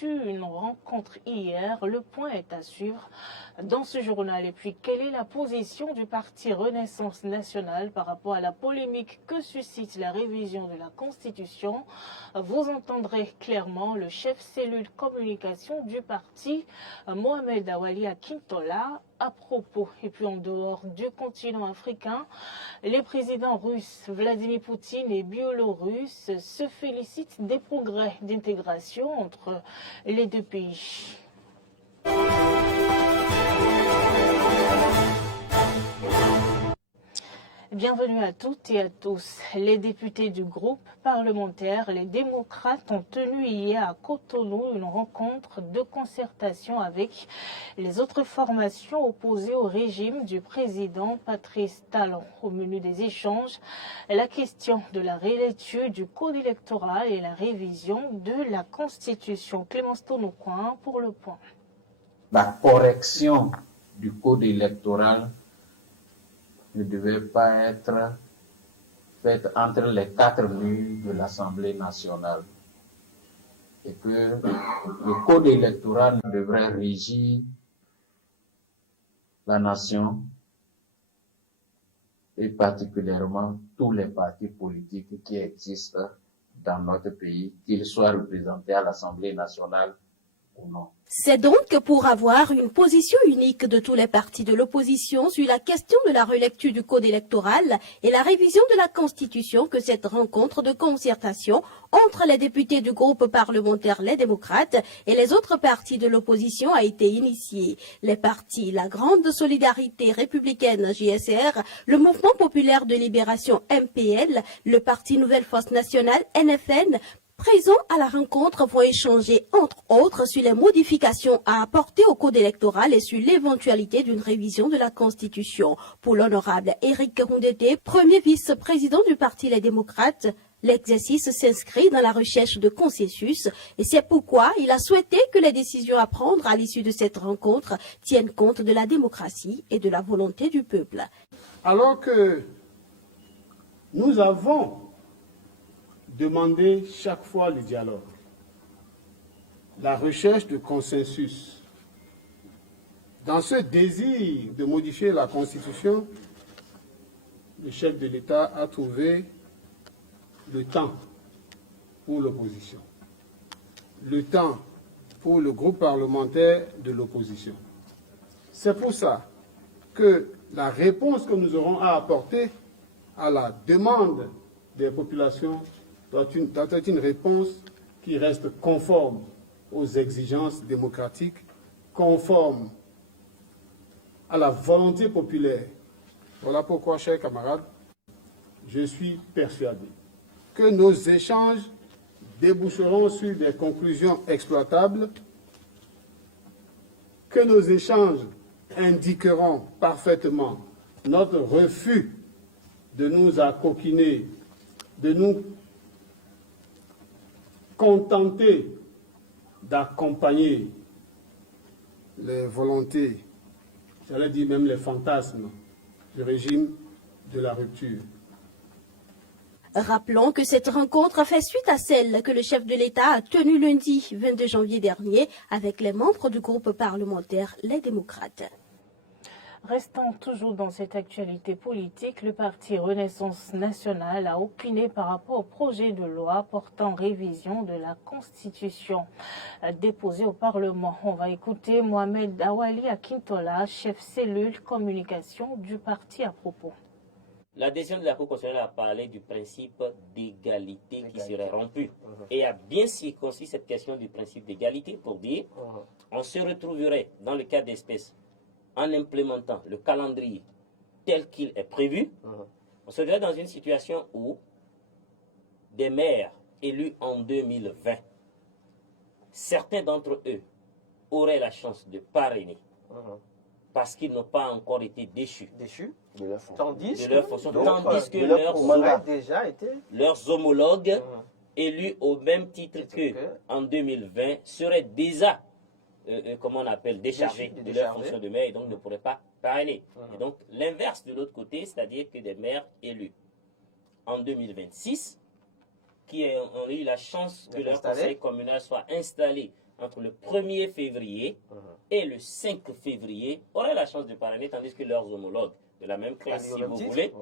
relecture, une rencontre hier. Le point est à suivre dans ce journal. Et puis, quelle est la position du parti Renaissance nationale par rapport à la polémique que suscite la révision de la Constitution? Vous entendrez clairement le chef cellule communication du parti, Mohamed Awali Akintola, à propos. Et puis en dehors du continent africain, les présidents russes Vladimir Poutine et biélorusses se félicitent des progrès d'intégration entre les deux pays. Bienvenue à toutes et à tous. Les députés du groupe parlementaire, les démocrates, ont tenu hier à Cotonou une rencontre de concertation avec les autres formations opposées au régime du président Patrice Talon. Au menu des échanges, la question de la rélecture du code électoral et la révision de la Constitution. Clémence Tonocoin pour le point. La correction du code électoral ne devait pas être faite entre les quatre murs de l'Assemblée nationale et que le code électoral devrait régir la nation et particulièrement tous les partis politiques qui existent dans notre pays, qu'ils soient représentés à l'Assemblée nationale ou non. C'est donc pour avoir une position unique de tous les partis de l'opposition sur la question de la relecture du code électoral et la révision de la Constitution que cette rencontre de concertation entre les députés du groupe parlementaire Les Démocrates et les autres partis de l'opposition a été initiée. Les partis La Grande Solidarité Républicaine JSR, le Mouvement Populaire de Libération MPL, le Parti Nouvelle Force Nationale NFN, présents à la rencontre, vont échanger entre autres sur les modifications à apporter au code électoral et sur l'éventualité d'une révision de la Constitution. Pour l'honorable Éric Rondeté, premier vice-président du Parti Les Démocrates, l'exercice s'inscrit dans la recherche de consensus et c'est pourquoi il a souhaité que les décisions à prendre à l'issue de cette rencontre tiennent compte de la démocratie et de la volonté du peuple. Alors que nous avons demandé chaque fois le dialogue, la recherche de consensus. Dans ce désir de modifier la Constitution, le chef de l'État a trouvé le temps pour l'opposition, le temps pour le groupe parlementaire de l'opposition. C'est pour ça que la réponse que nous aurons à apporter à la demande des populations doit être une réponse qui reste conforme aux exigences démocratiques, conforme à la volonté populaire. Voilà pourquoi, chers camarades, je suis persuadé que nos échanges déboucheront sur des conclusions exploitables, que nos échanges indiqueront parfaitement notre refus de nous accoquiner, de nous contenter d'accompagner les volontés, j'allais dire même les fantasmes du régime de la rupture. Rappelons que cette rencontre fait suite à celle que le chef de l'État a tenue lundi 22 janvier dernier avec les membres du groupe parlementaire Les Démocrates. Restant toujours dans cette actualité politique, le parti Renaissance nationale a opiné par rapport au projet de loi portant révision de la Constitution déposé au Parlement. On va écouter Mohamed Awali Akintola, chef cellule communication du parti à propos. La décision de la Cour constitutionnelle a parlé du principe d'égalité qui serait rompu et a bien circoncis cette question du principe d'égalité pour dire on se retrouverait dans le cas d'espèce en implémentant le calendrier tel qu'il est prévu, on se retrouverait dans une situation où des maires élus en 2020, certains d'entre eux auraient la chance de parrainer parce qu'ils n'ont pas encore été déchus de leur fonction. Tandis que leurs homologues élus au même titre qu'en 2020 seraient déjà comment on appelle, déchargés de leur fonction de maire et donc ne pourraient pas parrainer. Et donc l'inverse de l'autre côté, c'est-à-dire que des maires élus en 2026 qui ont eu la chance que leur conseil communal soit installé entre le 1er février et le 5 février auraient la chance de parrainer, tandis que leurs homologues de la même classe, si vous voulez,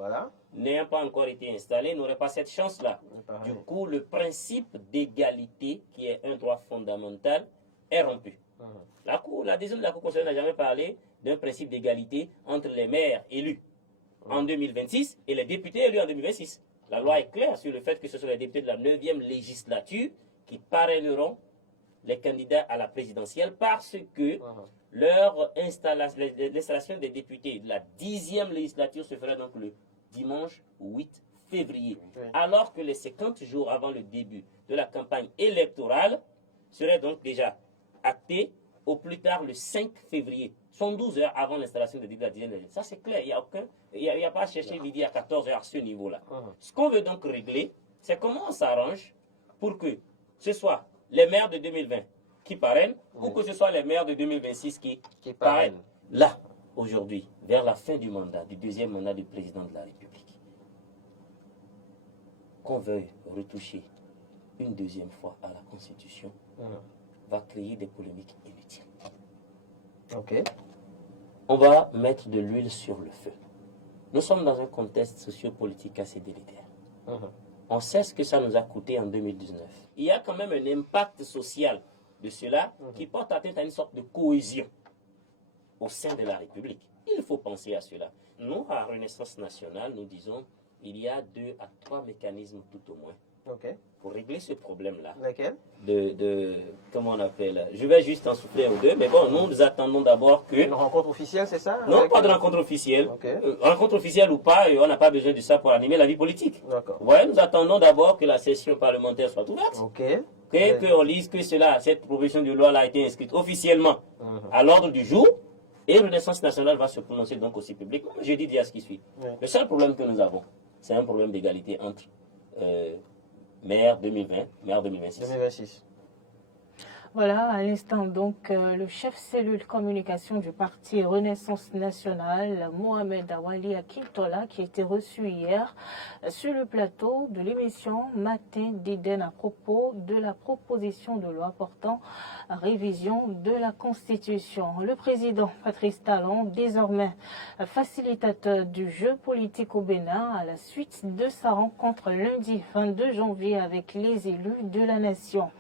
n'ayant pas encore été installés, n'auraient pas cette chance-là. Du coup, le principe d'égalité, qui est un droit fondamental, est rompu. La décision de la Cour constitutionnelle n'a jamais parlé d'un principe d'égalité entre les maires élus en 2026 et les députés élus en 2026. La loi est claire sur le fait que ce sont les députés de la 9e législature qui parraineront les candidats à la présidentielle parce que l'installation des députés de la 10e législature se fera donc le dimanche 8 février. Alors que les 50 jours avant le début de la campagne électorale seraient donc déjà actés au plus tard le 5 février. 112 heures avant l'installation des députés de la 10e législature. Ça c'est clair, il n'y a pas à chercher midi à 14 heures à ce niveau-là. Ce qu'on veut donc régler, c'est comment on s'arrange pour que ce soit les maires de 2020 qui parrainent ou que ce soit les maires de 2026 qui parrainent. Là, aujourd'hui, vers la fin du mandat, du deuxième mandat du président de la République, qu'on veuille retoucher une deuxième fois à la Constitution, va créer des polémiques inutiles. On va mettre de l'huile sur le feu. Nous sommes dans un contexte sociopolitique assez délétère. On sait ce que ça nous a coûté en 2019. Il y a quand même un impact social de cela qui porte atteinte à une sorte de cohésion au sein de la République. Il faut penser à cela. Nous, à Renaissance nationale, nous disons il y a 2 à 3 mécanismes tout au moins pour régler ce problème-là. Comment on appelle? Je vais juste en souffler aux deux, mais bon, nous attendons d'abord que... Une rencontre officielle, c'est ça? Non, pas de rencontre officielle. Rencontre officielle ou pas, on n'a pas besoin de ça pour animer la vie politique. Ouais, nous attendons d'abord que la session parlementaire soit ouverte. Qu'on lise que cette proposition de loi a été inscrite officiellement à l'ordre du jour. Et Renaissance nationale va se prononcer donc aussi publiquement. Je dis déjà ce qui suit. Le seul problème que nous avons, c'est un problème d'égalité entre maire 2020, maire 2026. Voilà, à l'instant donc, le chef cellule communication du parti Renaissance nationale, Mohamed Awali Akintola, qui a été reçu hier sur le plateau de l'émission Matin d'Iden à propos de la proposition de loi portant révision de la Constitution. Le président Patrice Talon, désormais facilitateur du jeu politique au Bénin, à la suite de sa rencontre lundi 22 janvier avec les élus de la nation.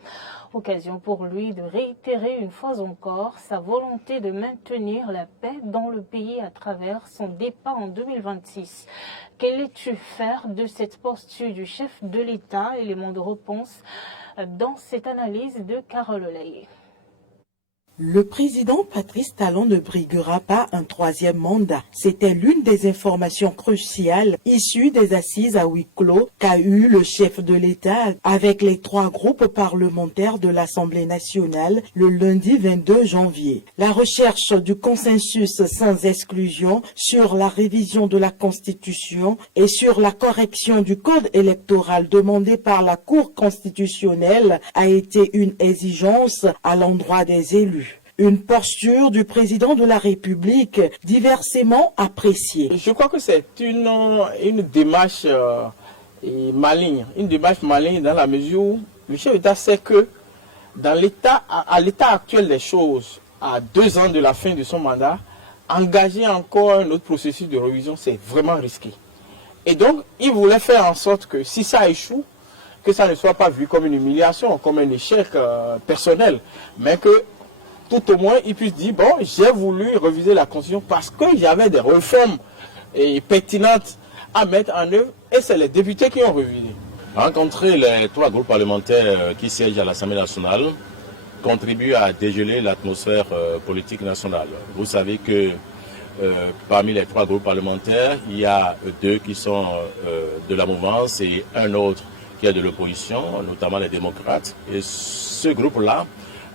Occasion pour lui de réitérer une fois encore sa volonté de maintenir la paix dans le pays à travers son départ en 2026. Qu'allais-tu faire de cette posture du chef de l'État? Élément de réponse dans cette analyse de Carole Olaye. Le président Patrice Talon ne briguera pas un 3e mandat. C'était l'une des informations cruciales issues des assises à huis clos qu'a eu le chef de l'État avec les 3 groupes parlementaires de l'Assemblée nationale le lundi 22 janvier. La recherche du consensus sans exclusion sur la révision de la Constitution et sur la correction du code électoral demandé par la Cour constitutionnelle a été une exigence à l'endroit des élus. Une posture du président de la République diversement appréciée. Je crois que c'est une démarche maligne. Une démarche maligne dans la mesure où le chef d'État sait que à l'état actuel des choses, à 2 ans de la fin de son mandat, engager encore un autre processus de révision, c'est vraiment risqué. Et donc, il voulait faire en sorte que si ça échoue, que ça ne soit pas vu comme une humiliation, comme un échec personnel, mais que tout au moins, il puisse dire, bon, j'ai voulu réviser la Constitution parce qu'il y avait des réformes pertinentes à mettre en œuvre et c'est les députés qui ont révisé. Rencontrer les 3 groupes parlementaires qui siègent à l'Assemblée nationale contribue à dégeler l'atmosphère politique nationale. Vous savez que parmi les 3 groupes parlementaires, il y a 2 qui sont de la mouvance et un autre qui est de l'opposition, notamment les démocrates. Et ce groupe-là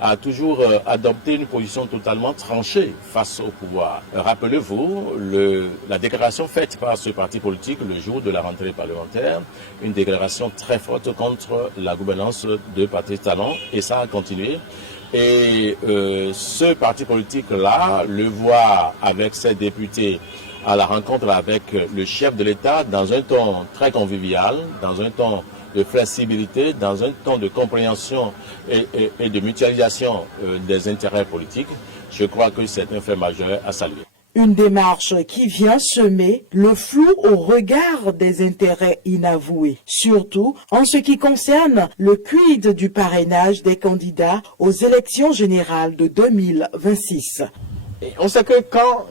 a toujours adopté une position totalement tranchée face au pouvoir. Rappelez-vous la déclaration faite par ce parti politique le jour de la rentrée parlementaire, une déclaration très forte contre la gouvernance de Patrice Talon, et ça a continué. Et ce parti politique-là le voit avec ses députés à la rencontre avec le chef de l'État dans un ton très convivial, dans un ton de flexibilité, dans un temps de compréhension et de mutualisation des intérêts politiques, je crois que c'est un fait majeur à saluer. Une démarche qui vient semer le flou au regard des intérêts inavoués, surtout en ce qui concerne le quid du parrainage des candidats aux élections générales de 2026. Et on sait que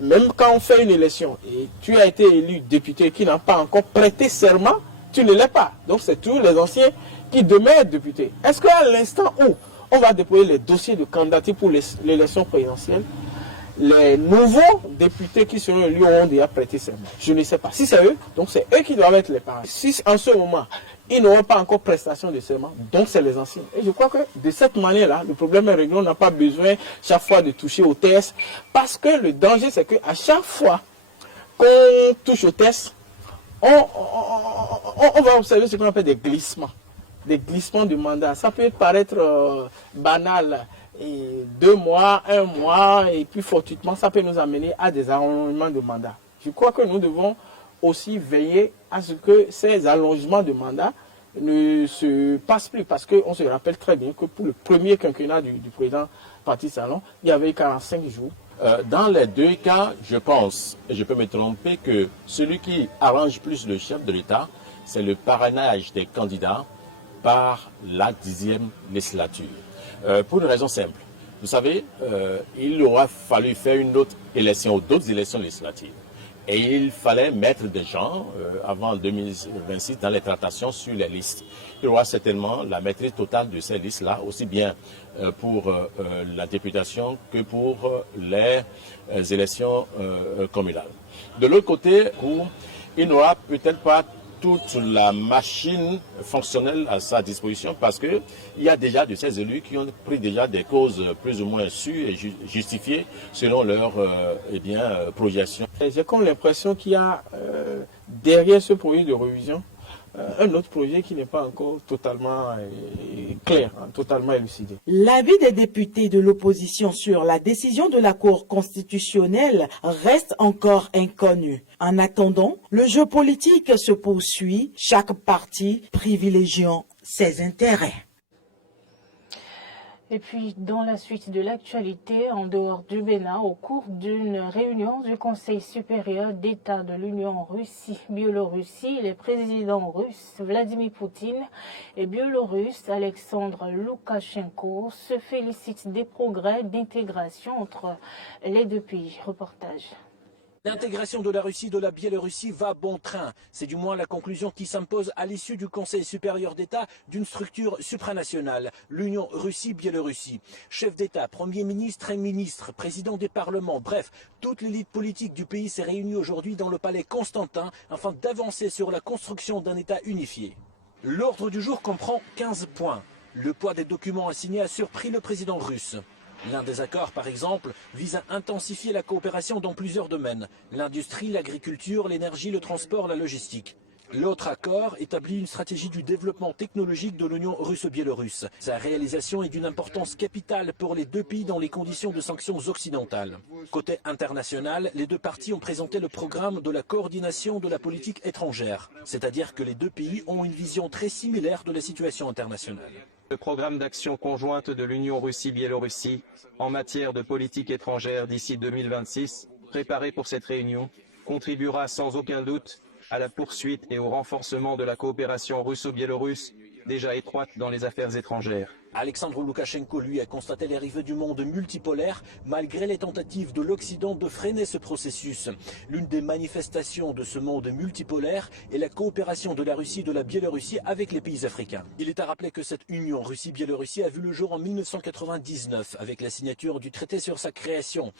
même quand on fait une élection et tu as été élu député qui n'a pas encore prêté serment, tu ne l'es pas. Donc c'est tous les anciens qui demeurent députés. Est-ce qu'à l'instant où on va déployer les dossiers de candidature pour l'élection présidentielle, les nouveaux députés qui seront élus auront déjà prêté serment? Je ne sais pas. Si c'est eux, donc c'est eux qui doivent être les parrains. Si en ce moment, ils n'auront pas encore prestation de serment, donc c'est les anciens. Et je crois que de cette manière-là, le problème est réglé. On n'a pas besoin chaque fois de toucher au test. Parce que le danger, c'est qu'à chaque fois qu'on touche au test, on va observer ce qu'on appelle des glissements. Des glissements de mandat. Ça peut paraître banal. Et 2 mois, 1 mois, et puis fortuitement, ça peut nous amener à des allongements de mandat. Je crois que nous devons aussi veiller à ce que ces allongements de mandat ne se passent plus. Parce qu'on se rappelle très bien que pour le premier quinquennat du président Patrice Talon, il y avait 45 jours. Dans les deux cas, je pense, et je peux me tromper, que celui qui arrange plus le chef de l'État, c'est le parrainage des candidats par la 10e législature. Pour une raison simple. Vous savez, il aura fallu faire une autre élection ou d'autres élections législatives. Et il fallait mettre des gens, avant 2026, dans les tractations sur les listes. Il y aura certainement la maîtrise totale de ces listes-là, aussi bien pour la députation que pour les élections communales. De l'autre côté, il n'aura peut-être pas toute la machine fonctionnelle à sa disposition parce qu'il y a déjà de ces élus qui ont pris déjà des causes plus ou moins sûres et justifiées selon leur projection. J'ai comme l'impression qu'il y a derrière ce projet de révision un autre projet qui n'est pas encore totalement clair, totalement élucidé. L'avis des députés de l'opposition sur la décision de la Cour constitutionnelle reste encore inconnu. En attendant, le jeu politique se poursuit, chaque parti privilégiant ses intérêts. Et puis, dans la suite de l'actualité, en dehors du Bénin, au cours d'une réunion du Conseil supérieur d'État de l'Union Russie-Biélorussie, les présidents russes Vladimir Poutine et biélorusse Alexandre Loukachenko se félicitent des progrès d'intégration entre les deux pays. Reportage. L'intégration de la Russie et de la Biélorussie va bon train. C'est du moins la conclusion qui s'impose à l'issue du Conseil supérieur d'État d'une structure supranationale, l'Union Russie-Biélorussie. Chef d'État, Premier ministre et ministre, président des parlements, bref, toute l'élite politique du pays s'est réunie aujourd'hui dans le palais Constantin afin d'avancer sur la construction d'un État unifié. L'ordre du jour comprend 15 points. Le poids des documents assignés a surpris le président russe. L'un des accords, par exemple, vise à intensifier la coopération dans plusieurs domaines. L'industrie, l'agriculture, l'énergie, le transport, la logistique. L'autre accord établit une stratégie du développement technologique de l'Union russo-biélorusse. Sa réalisation est d'une importance capitale pour les deux pays dans les conditions de sanctions occidentales. Côté international, les deux parties ont présenté le programme de la coordination de la politique étrangère. C'est-à-dire que les deux pays ont une vision très similaire de la situation internationale. Le programme d'action conjointe de l'Union Russie-Biélorussie en matière de politique étrangère d'ici 2026, préparé pour cette réunion, contribuera sans aucun doute à la poursuite et au renforcement de la coopération russo-biélorusse, déjà étroite dans les affaires étrangères. Alexandre Loukachenko, lui, a constaté l'arrivée du monde multipolaire, malgré les tentatives de l'Occident de freiner ce processus. L'une des manifestations de ce monde multipolaire est la coopération de la Russie et de la Biélorussie avec les pays africains. Il est à rappeler que cette union Russie-Biélorussie a vu le jour en 1999, avec la signature du traité sur sa création.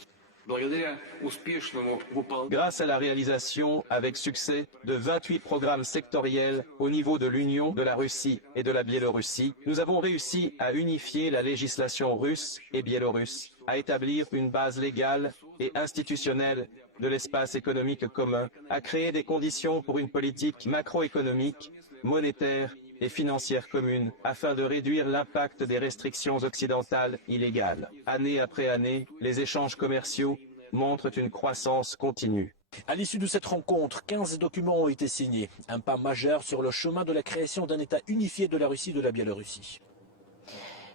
Grâce à la réalisation avec succès de 28 programmes sectoriels au niveau de l'Union, de la Russie et de la Biélorussie, nous avons réussi à unifier la législation russe et biélorusse, à établir une base légale et institutionnelle de l'espace économique commun, à créer des conditions pour une politique macroéconomique, monétaire et financière commune afin de réduire l'impact des restrictions occidentales illégales. Année après année, les échanges commerciaux montrent une croissance continue. À l'issue de cette rencontre, 15 documents ont été signés. Un pas majeur sur le chemin de la création d'un État unifié de la Russie et de la Biélorussie.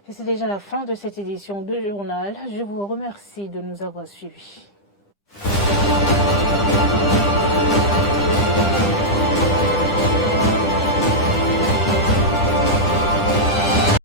Et c'est déjà la fin de cette édition de journal. Je vous remercie de nous avoir suivis.